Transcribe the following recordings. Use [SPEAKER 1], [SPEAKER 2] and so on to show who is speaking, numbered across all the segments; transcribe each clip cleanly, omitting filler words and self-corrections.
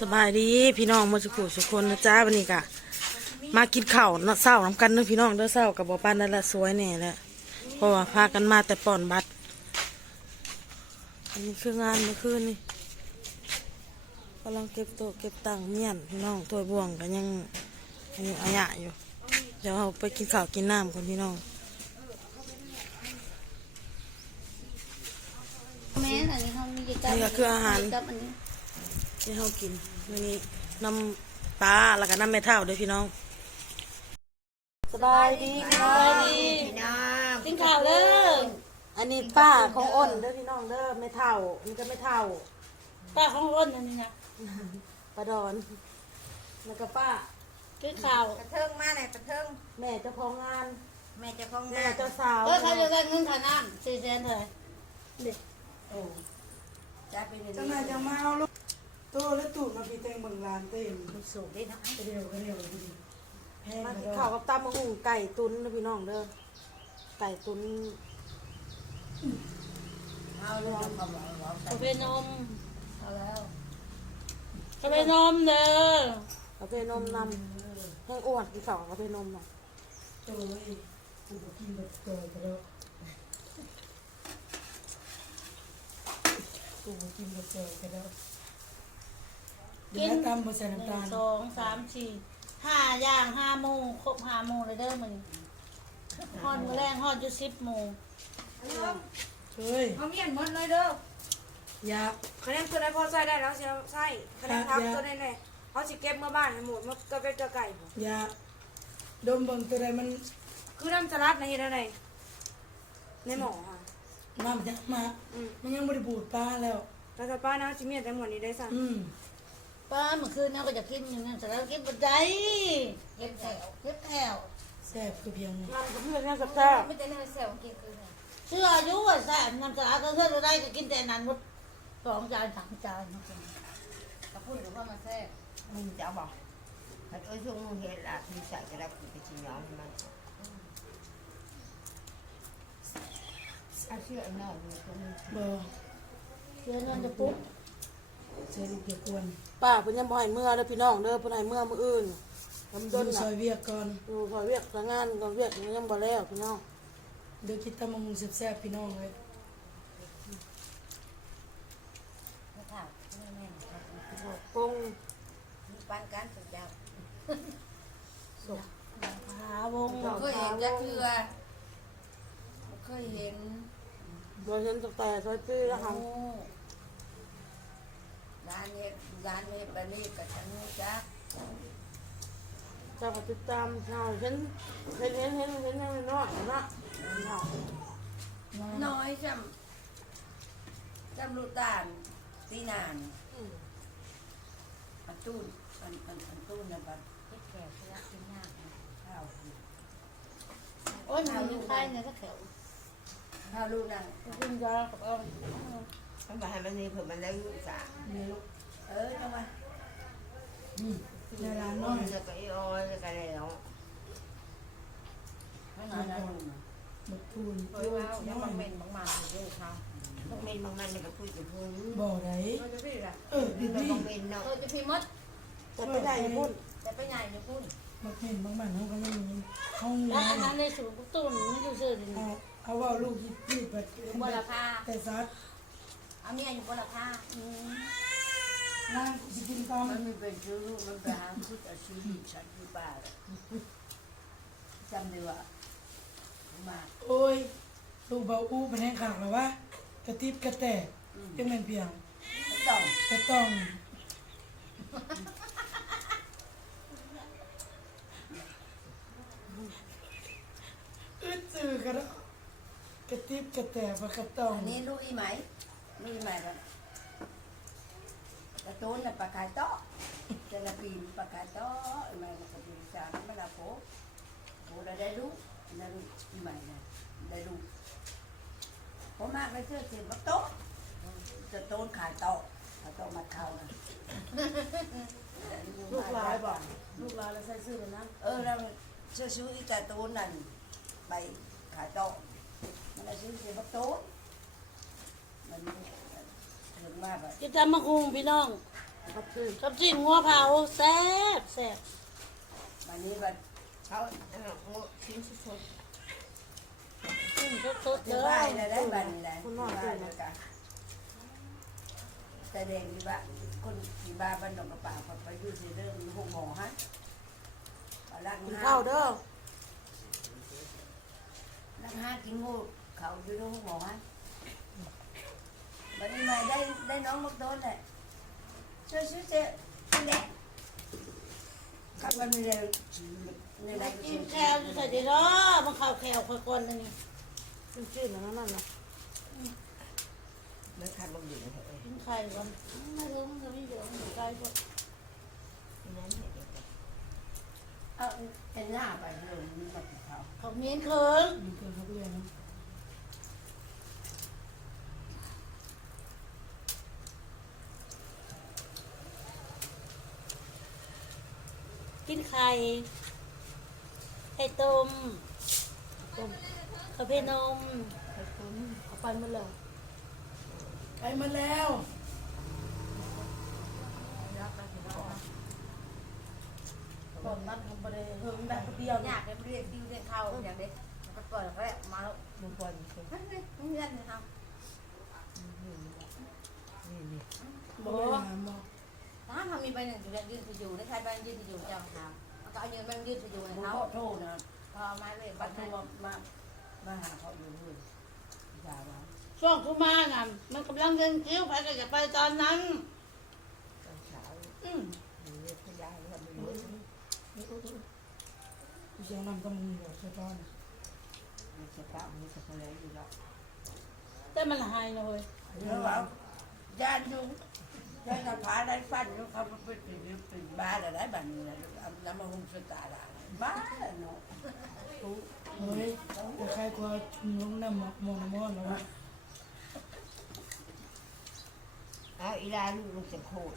[SPEAKER 1] สบายดีพี่น้องมาสุขุสุคนนะจ้าวันนี้กะมากินข้าวเนาะเศร้าน้ำกันเนาะพี่น้องเด้อเศร้ากับบ่ปานนั่นละสวยแน่แหละเพราะว่าพากันมาแต่ป่อนบัตรอันนี้คืองานเมื่อคืนนี่กำลังเก็บโต๊ะเก็บตังค์เมียนพี่น้องตัวบ่วงกันยังอาญะอยู่เดี๋ยวเราไปกินข้าวกินน้ำกันพี่น้อง
[SPEAKER 2] แม่อันนี้เขามีกิจกรรม
[SPEAKER 1] นี่ก็คืออาหาร
[SPEAKER 2] กับอันนี้
[SPEAKER 1] ที่เรากินวันนี้น้ำปลาแล้วก็น้ำแม่เท่าเด้อพี่น้องสบายดีพี่น้อง
[SPEAKER 2] กินข้าวเด้อ
[SPEAKER 1] อันนี้ป้าของอ้นเด้อพี่น้องเด้อไม่เท่านี่ก็ไม่เท่า
[SPEAKER 2] ป้าของอ้นอันนี้นะ
[SPEAKER 1] ป้าดอนแล้วก็ป้า
[SPEAKER 2] กินข้าว
[SPEAKER 3] กระเทิงมาไหนกระเทิง
[SPEAKER 1] แม่เจ้าของงาน
[SPEAKER 3] แม่เจะคล้าของ
[SPEAKER 1] แม่
[SPEAKER 3] งาน
[SPEAKER 1] เจ้าสาว
[SPEAKER 2] เขาจะได้เงินฐาน้ำ400,000เท่าไหร่เด็ก
[SPEAKER 3] จะไปเรียน
[SPEAKER 4] จังไหนจะมาเอาลูกโตและตูดมาพี่เต็งเบิ่งลานเต็ม
[SPEAKER 3] สูงได้นะ
[SPEAKER 4] เร็วเร็วดีแพง
[SPEAKER 1] มา
[SPEAKER 4] เล
[SPEAKER 1] กิน
[SPEAKER 4] ย
[SPEAKER 1] ข้าวกับตำมะฮุ่งไก่ตุ๋นเด้อพี่น้องเด้อไก่ตุ๋น
[SPEAKER 3] เอาลูกเขาบอกว่า
[SPEAKER 2] กาแฟนมเอาแล้วกาแฟนมเด้อก
[SPEAKER 1] าแฟนมนำให้อ้วนกินข้าวกับกาแฟนมน่ะ
[SPEAKER 4] โตเลยกูก็กินแบบโตไปแล้วกูก็กินแบบโตไปแล้วเดี๋ยวตำบะใส่น้ำตาล
[SPEAKER 2] 1 2 3 4 5อย่าง5โมงครบ5โมงเลยเด้อมันฮอดมื้อแรงฮอดอยู่10โมง
[SPEAKER 4] เฮ้ย
[SPEAKER 3] เขาเมียนหมดเลยเด้อย
[SPEAKER 4] า
[SPEAKER 5] คะแนนตัวได้พอใส่ได้แล้วสิใส่คะแนนทับตัวได้แน่เขาสิเก็บเมื่อบ้านให้หมดมันก็เป็นตัวไก่
[SPEAKER 4] ยาดมเบิ่งตัวใดมัน
[SPEAKER 5] คือน้ำสลัดในเฮ็ดอะไรในหม้อค่ะ
[SPEAKER 4] น้ำยักมามันยังไม่ได้บูดปลาแล้ว
[SPEAKER 5] แต่ถ้าป้านะจิเมียนแต่หมดนี้ได้สั่ง
[SPEAKER 2] ป้าเมื่อคืนเนี่ยก็จะกินอย่างนั้นแต่แล้วกินบ่ได้เก็บแถว
[SPEAKER 4] แซ่บคือเพียงนี้
[SPEAKER 1] น้ำกับเพื่อนเนี่ยแซ่บ
[SPEAKER 3] ไม่ได้ในเซลล์กินคือ
[SPEAKER 2] เชื่ออยู่ว่าแซ่บน้ำสลัดก็เพื่อนเราได้ก็กินแต่นั้นหมด2 จาน3 จาน
[SPEAKER 3] กระพุ่นกับพ่อมาแท้มึงจะบอกถ้าเอ้ยช่วงมึงเห็นละมีใส่กระดับกูไปชิมย้อมมันอาเชื่อหน่อยมึงก็มึง
[SPEAKER 4] บ่
[SPEAKER 2] เชื่อนั่นจะปุ๊บ
[SPEAKER 4] ใส่ลูกเดียวกวน
[SPEAKER 1] ป้าเพิ่นยังบ่ให้เมื่อเด้อพี่น้องเด้อเพิ่นให้เมื่อมื้ออื่นทำ
[SPEAKER 4] ดู
[SPEAKER 1] ดน
[SPEAKER 4] ซ
[SPEAKER 1] น่ะ
[SPEAKER 4] อยเวียกก่อน
[SPEAKER 1] อยู่ซอยเวียกงานก็เวียกยังบ่แล้วพี่น้อง
[SPEAKER 4] เดี๋ยวคิดตำมะมุงแซ่บๆพี่น้องเลย
[SPEAKER 3] ไม่ถามไม่แม่น
[SPEAKER 1] ปง
[SPEAKER 3] มีปานการสุดยอด
[SPEAKER 2] หาวง
[SPEAKER 3] เคยเห็นจะเคือเคยเห็น
[SPEAKER 1] โดยเห็นตั้งแต่ซอยปี้แล้วค่ะ
[SPEAKER 3] ร้านเห็ดแบบนี้กับฉันรู้จัก
[SPEAKER 1] เจ้าก็ติดตามเฮาเห็นน้อยๆนะเฮา
[SPEAKER 3] น้อยจำลูกตาลตีนานอันตู้นอันตู้นนะบัดเฮ็ดแก่เพื่อกินยากข้าว
[SPEAKER 2] โอ้ยมันมีใครเนี่ยถ้าแถว
[SPEAKER 3] ข้าวลูกนั่ง
[SPEAKER 2] กินยากับเอา
[SPEAKER 3] ทำไมให้มันนี่เผื่อมันได้ลูกสาว
[SPEAKER 4] นี่ลูก
[SPEAKER 3] ทำไม
[SPEAKER 4] ในร้าน
[SPEAKER 3] น้
[SPEAKER 4] น้
[SPEAKER 3] อ
[SPEAKER 4] อย ย
[SPEAKER 3] จะก็อ้อยจะก็แล้วไม่นานแล้ว
[SPEAKER 4] บักทูน
[SPEAKER 3] เฮ้ยว่ายังบางเมนบางมาอยู่ค่ะบางเมนบางมันเนี่ยก็คุยกับพูน
[SPEAKER 4] บ่อไหน
[SPEAKER 3] เราจะพี่ล่ะ
[SPEAKER 4] ดี
[SPEAKER 3] บางเมนเนาะ
[SPEAKER 2] เราจะพิมพ์
[SPEAKER 1] จะไปได้พุ่น
[SPEAKER 3] แต่ไปไหนเนี่ยพูน
[SPEAKER 4] บักเห็นบางบ้านเขาก็ยังมีห้อง
[SPEAKER 2] แล้ว
[SPEAKER 4] น้
[SPEAKER 2] อันนั้นในสูตรตุ้นมันอยู่ซื่อดิ
[SPEAKER 4] เอาว่าลูกที่เปิด
[SPEAKER 3] อยู่บนราคา
[SPEAKER 4] แต่ซัด
[SPEAKER 3] เอาเมียอยู่บนราคา
[SPEAKER 4] นั่งสิกินตาม
[SPEAKER 3] มันมีเป็นชื่อลูกมันไปหาพุทธชีวิตฉันอยู่ป่าจำได้ว่ามา
[SPEAKER 4] โอ้ยลูกเบาอู้เป็นแห้งขากแล้ววะกระติบกระแตกยังเป็นเพียง
[SPEAKER 3] ต้อง
[SPEAKER 4] กระต้องอึดจือกระกระติบกระแตกว่ากระต้อง
[SPEAKER 3] อันนี้ลูกอีไหมลูกอีไหมครับกระตุ้นน่ะปลาคายโต๊ะจะละปีนปลาคายโต๊ะอีไหมมันก็ปีนจานมันละโผโผได้ลูกได้ลูกอีไหมได้ลูกผมมากเลยเชื่อเสียบโต๊ะจะโต๊ะขายโต๊ะเอาโต๊ะมาเข้านะ
[SPEAKER 1] ลูกหลายบ่ลูกหลายแล้วใส่ซื้อเลยนะ
[SPEAKER 3] เราซื้ออีกาตูนนั่นไปขายโต๊ะมันได้ซื้อเสียบโต๊ะมันถึงมากแบบ
[SPEAKER 2] จะทำมะคุงพี่น้อง
[SPEAKER 1] ครับพี่
[SPEAKER 2] กับจิ้งหัวเผาแซ่บแซ่บ
[SPEAKER 3] วันนี้บัด
[SPEAKER 5] เขาชิ้นสุด
[SPEAKER 2] จิ้งสดๆ
[SPEAKER 3] เดี๋
[SPEAKER 2] เด้
[SPEAKER 3] ยว
[SPEAKER 2] อ
[SPEAKER 3] ไปได้บัดนี้ได้คุณน้อยเลยกันแต่เด็กที่บ้านคนที่บ้านบ้านดอกกระป่าเขาไปอยู่ที่เรื่องห้องหมอฮะรัก
[SPEAKER 1] กิน
[SPEAKER 3] ห้า
[SPEAKER 1] ข้าวเด้อ
[SPEAKER 3] รักห้ากินงูเขาอยู่ในห้องหมอฮะวันนี้มาได้น้องลูกโดนแหละช่วยเจ๊เด็กครับมันมีในราย
[SPEAKER 2] จิ้มแคลอยู่ใส่ดีเนาะมันเข้าแคลค่อยก่อนอันนี้
[SPEAKER 1] ชื่อๆนั่นน่ะ
[SPEAKER 3] ไม่คันลงอยู่เลย
[SPEAKER 2] กินไข่ก่อนไม่รู้มันจะไม่เดี๋ยวมันไก่ก็
[SPEAKER 3] เอาเป็นหน้าไปเลยมันมาติดเขา
[SPEAKER 2] เขาเมียนเคิง
[SPEAKER 4] มีเกินเขาเพื่อนนะ
[SPEAKER 2] กินไข่ไข่ต้มกาแฟนม
[SPEAKER 1] เอาไปหมดแล้ว
[SPEAKER 4] ไปมาแล้ว
[SPEAKER 2] ตอนนั้นเขาไม่ได้เพิ่งได้คนเดียว
[SPEAKER 5] อยากเรียกดิวเรียกเข้าอย่างเด็กก็เปิดแล้วมาแล้วมึงปล่อยมันเงินนะครับ
[SPEAKER 4] บอกว่าบอก
[SPEAKER 5] ถ้าทำมีใบหนึ่งยืนอยู่ได้ใช้ใบยืนอยู่จังครับแล้วก็เอาเงินใบยืนอยู่ใน
[SPEAKER 3] ผม
[SPEAKER 5] เขา
[SPEAKER 3] ขอโทษนะ
[SPEAKER 5] พอไม้เลย
[SPEAKER 3] ปั
[SPEAKER 5] ปั
[SPEAKER 3] ด
[SPEAKER 5] ด
[SPEAKER 3] โท
[SPEAKER 5] ให้
[SPEAKER 3] รมาหาเขาอยู่เลยอย่าว่า
[SPEAKER 2] ช่วงคุมาน่ะมันกำลังเดินคิ้วไปก็จะไปตอนนั้น
[SPEAKER 3] ตอนเช้า
[SPEAKER 2] อืม
[SPEAKER 3] มีพยานว่ามี
[SPEAKER 4] ผู้ชายนำต้องมีแบบสะท้อน
[SPEAKER 3] มีสภาพมีสภาพอยู่แล้ว
[SPEAKER 2] แต่มันหายเลย
[SPEAKER 3] เรื่องว่าญาติยุงญาติผาได้ฟันยุงเขาเป็นบ้าอะไรบ้านนี้นะน้ำมันหุ่นสตาร์ละบ้าเนาะ
[SPEAKER 4] เฮ้ยแต่ใครกลัวนุ่งน้ำมองน้ำมอนแล้ววะ
[SPEAKER 6] เอาอีลาลูกจะโคตร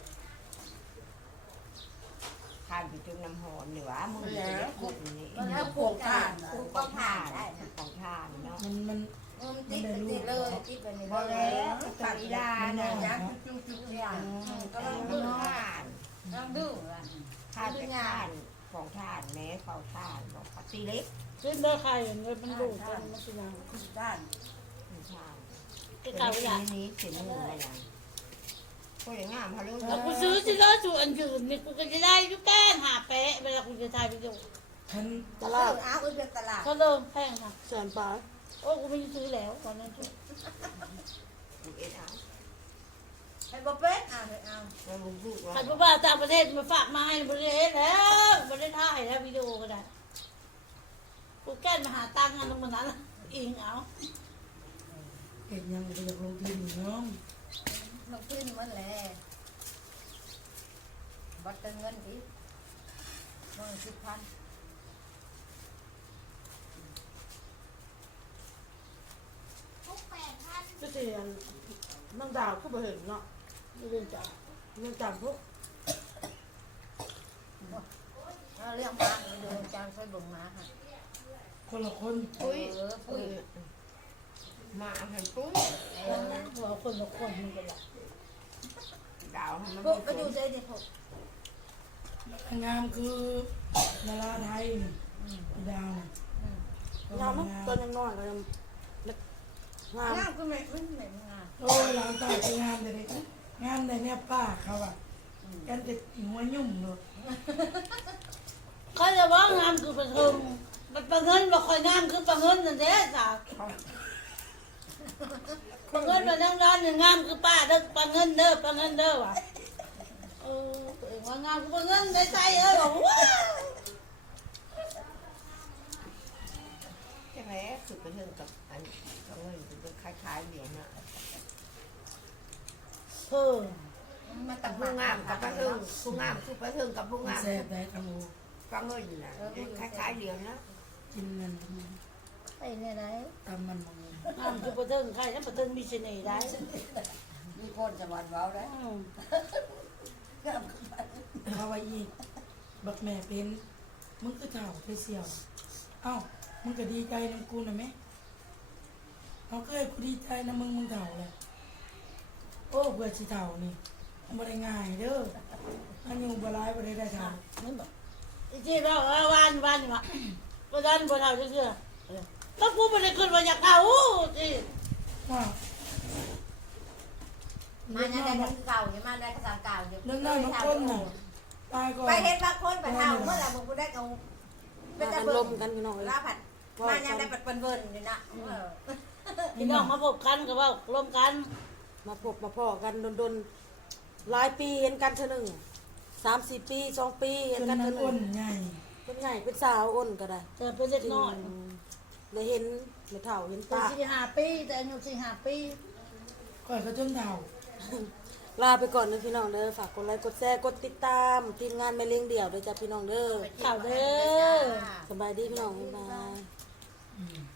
[SPEAKER 6] ทานไปจนน้ำหอมนี่หวะมึงจะได้ขุดนี่
[SPEAKER 5] แล้วผูกผ่านผูกก็ผ่านได้นะ
[SPEAKER 6] ของทานเนาะ
[SPEAKER 4] มัน
[SPEAKER 5] มันติดเลยติดไปใน
[SPEAKER 6] พอ
[SPEAKER 5] เล
[SPEAKER 6] แล้ว
[SPEAKER 5] ย
[SPEAKER 6] ตัดอีลาน่ะนะ
[SPEAKER 3] จุ๊บเนี่ย
[SPEAKER 5] ก็ต้อง
[SPEAKER 6] มัน
[SPEAKER 5] ดื้อ
[SPEAKER 6] ทาน
[SPEAKER 5] ต้องดื้อละ
[SPEAKER 6] ทานไปทานของทานแม้เขาทานบอกปฏิเล็ก
[SPEAKER 2] ขึ้นเด้อไข่เงินมันดูดกันมันสินะ
[SPEAKER 3] ด้าน
[SPEAKER 6] ไม่ทาน
[SPEAKER 2] ก็เก่าอย่าง
[SPEAKER 6] นี้เสียมืออะไรอย่างก็อย่างงามพะลุง
[SPEAKER 2] แล้วกูซื้อสิแล้วส่วนยืนนี่กูก็จะได้ยุแก้งหาแปะเวลากูจะทายไปดู
[SPEAKER 4] ฉัน
[SPEAKER 1] ตลาด
[SPEAKER 5] เอาเรื่องตลาด
[SPEAKER 2] เขาเริ่มแพงค่ะ
[SPEAKER 1] แสนปลาย
[SPEAKER 2] โอ้กูไม่ได้ซื้อแล้วตอนนั้น
[SPEAKER 6] ลูกเอ็ดเอา
[SPEAKER 5] ให้บ่เป็ดเอาให้เอา
[SPEAKER 6] แล้วลุงลูก
[SPEAKER 2] ใคร
[SPEAKER 6] ว่า
[SPEAKER 2] บ้าต่างประเทศมาฝากมาให้ประเทศแล้วประเทศไทยแล้ววิดีโอก็ได้กูแก้มาหาตังค์กันตรงนั้นอิงเอา
[SPEAKER 4] เอ็ดยังไปอยากลงทุนน้อง
[SPEAKER 5] มันขึ้นมันแหละบัตรเงินดิมัน10,000
[SPEAKER 1] ก็สิอันน้องดาวก็บ่เห็นเนาะ
[SPEAKER 2] ไม่รู้จัก
[SPEAKER 1] เรื่องจำพวก
[SPEAKER 5] เรื่องมาดูจานช่วยบ่งมาค่ะ
[SPEAKER 4] คนละคน
[SPEAKER 6] ปุ้ย
[SPEAKER 5] ปุ้ย
[SPEAKER 6] มาหันปุ้ย
[SPEAKER 2] หัวคนละคนมันก็ละ
[SPEAKER 6] ดาวให้มัน
[SPEAKER 5] พวกก็อยู่ใจเด็กพวก
[SPEAKER 4] งามคือนาราไทยดาว
[SPEAKER 1] งามมั้ยตอนยังน้อยก็ยังงาม
[SPEAKER 5] งามก็ไม่เหม็นงาม
[SPEAKER 4] โอ้ยหลานตาคืองามแต่เด็กงามแต่เนี่ยป้าเขาอ่ะกันจะหัวยุ่มเลย
[SPEAKER 2] เขาจะว่างามคือประทุมมันประเงินบอกคอยงามคือประเงินนั่นแหละจ้ะประเงินมานั่งร้านอย่างงามคือป้าเด้อประเงินเด้อประเงินเด้อว่ะตัวเองว่างามคือประเงินในใจบอกว้า
[SPEAKER 6] ใช่ไหมคือไปเรื่องกับอันก็เงินเป็นคล้ายๆเหรียญน่ะ
[SPEAKER 5] มันต่าง
[SPEAKER 6] ผู้งามกับประเทิงผู้งามคือประเทิงกับผู้งาม
[SPEAKER 4] แซ่บได้ทั้งโอ
[SPEAKER 6] ก็เงินน่ะคล้ายๆเหรียญนะ
[SPEAKER 4] กินนั่น
[SPEAKER 2] ไอ้เนี่ยไหน
[SPEAKER 4] ตำมันมอง
[SPEAKER 2] งามคือประเทิงใครถ้าประเทิงมีเสน่ห์ได้
[SPEAKER 3] มีคนจะวันว้าวได้
[SPEAKER 4] เขาว่าอีกบักแม่เป็นมึงก็เถ่าไปเสียวเอ้ามึงก็ดีใจน้ำกูนะแม่เขาเคยกูดีใจนะมึงเถ่าเลยโอ้เบื่อสิเถ่านี่บ่ได้ง่ายเด้ออายุบ่หลายบ่ได้ทาง
[SPEAKER 2] นั่นบอกที่เราวันอยู่ว่ะประดันบ่เท่าเชื่อก็กูไม่ได้ขึ้นมาอยากเอาที่
[SPEAKER 4] ว่า
[SPEAKER 6] มาเนี่ยได้ทั้งเก่าเนี่ยมาได้ภาษาเก่าเนี่ย
[SPEAKER 4] เรื่องน้อยบางคนน่ะตายก่อน
[SPEAKER 6] ไปเห็นบางคนไปเท่าเมื่อไหร่มึงกูได้เอาเป็น
[SPEAKER 1] มา
[SPEAKER 6] ตะ
[SPEAKER 1] กัน
[SPEAKER 6] เบิ
[SPEAKER 1] ล
[SPEAKER 6] ง
[SPEAKER 1] มกันพี่น้องเอ้ย
[SPEAKER 6] ลาผัดมาเนี่ยได้ปัดเบิ่นนี่นะ
[SPEAKER 2] พี่น้องมาพบกันก็ว่าร่วมกัน
[SPEAKER 1] มาพบมาพ่อกันดนๆหลายปีเห็นกันเทื่อหนึง3-4 ปี2 ปีเห็น
[SPEAKER 4] จน
[SPEAKER 1] กัน
[SPEAKER 4] นั้
[SPEAKER 1] เทื่
[SPEAKER 4] น
[SPEAKER 1] อหนึ
[SPEAKER 4] อ้น
[SPEAKER 1] ง
[SPEAKER 4] ใหญ่
[SPEAKER 1] เป็นไงเป็นสาวอ้นก็ได้
[SPEAKER 2] แต่เป็นเด็กน้อย
[SPEAKER 1] ได้เห็นไม่เท่าเห็น
[SPEAKER 2] เป็น
[SPEAKER 1] ตา
[SPEAKER 2] 4-5 ปีแต่อายุ4-5 ปี
[SPEAKER 4] ก่อยก็จนเฒ่า
[SPEAKER 1] ลาไปก่อนเด้อพี่น้องเด้อฝากกดไลค์กดแชร์กดติดตามทีมงานแม่เลี้ยงเดี่ยวเด้อจ้ะพี่น้องเด้อ
[SPEAKER 2] ข่าวเด้อ
[SPEAKER 1] สบายดีพี่น้องบ๊ายบาย
[SPEAKER 4] อืม